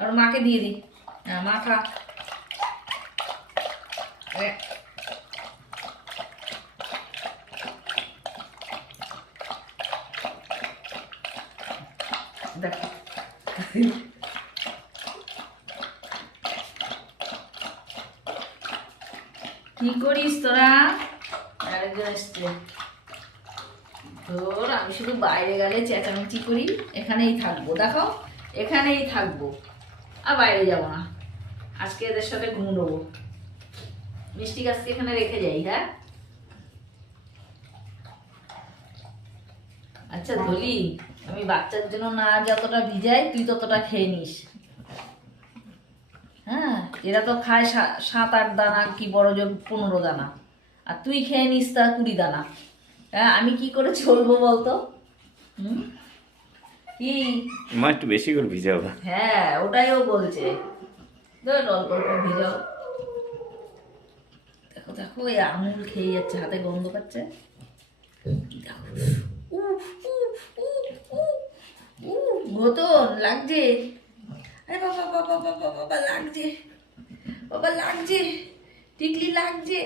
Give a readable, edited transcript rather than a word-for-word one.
আর মাকে দিয়ে দিই। মা খা। দেখো কি করিস তোরা? আরেকজন এসছে। তোর আমি শুধু বাইরে গেলে চেঁচামেচি করি, এখানেই থাকবো। দেখো এখানেই থাকবো, আর বাইরে যাবো না। আজকে এদের সাথে ঘুমবো। মিষ্টি গাছকে এখানে রেখে যাই। হ্যাঁ আচ্ছা ধলি, আমি বাচ্চার জন্য না যতটা ভিজাই তুই ততটা খেয়ে নিস। হ্যাঁ এরা তো খায় 7-8 দানা, কি বড় জোর 15 দানা, আর তুই খেয়ে নিস তা 20 দানা। হ্যাঁ আমি কি করে চলবো বলতো? কি মা একটু বেশি করে ভিজাও। হ্যাঁ ওটাই ও বলছে, অল্প অল্প ভিজাও। দেখো দেখো এই আঙুল খেয়ে যাচ্ছে, হাতে গন্ধ পাচ্ছে। দেখো গতন লাগছে। আরে বাবা বাবা বাবা বাবা লাগছে, বাবা লাগছে, টিকলি লাগছে।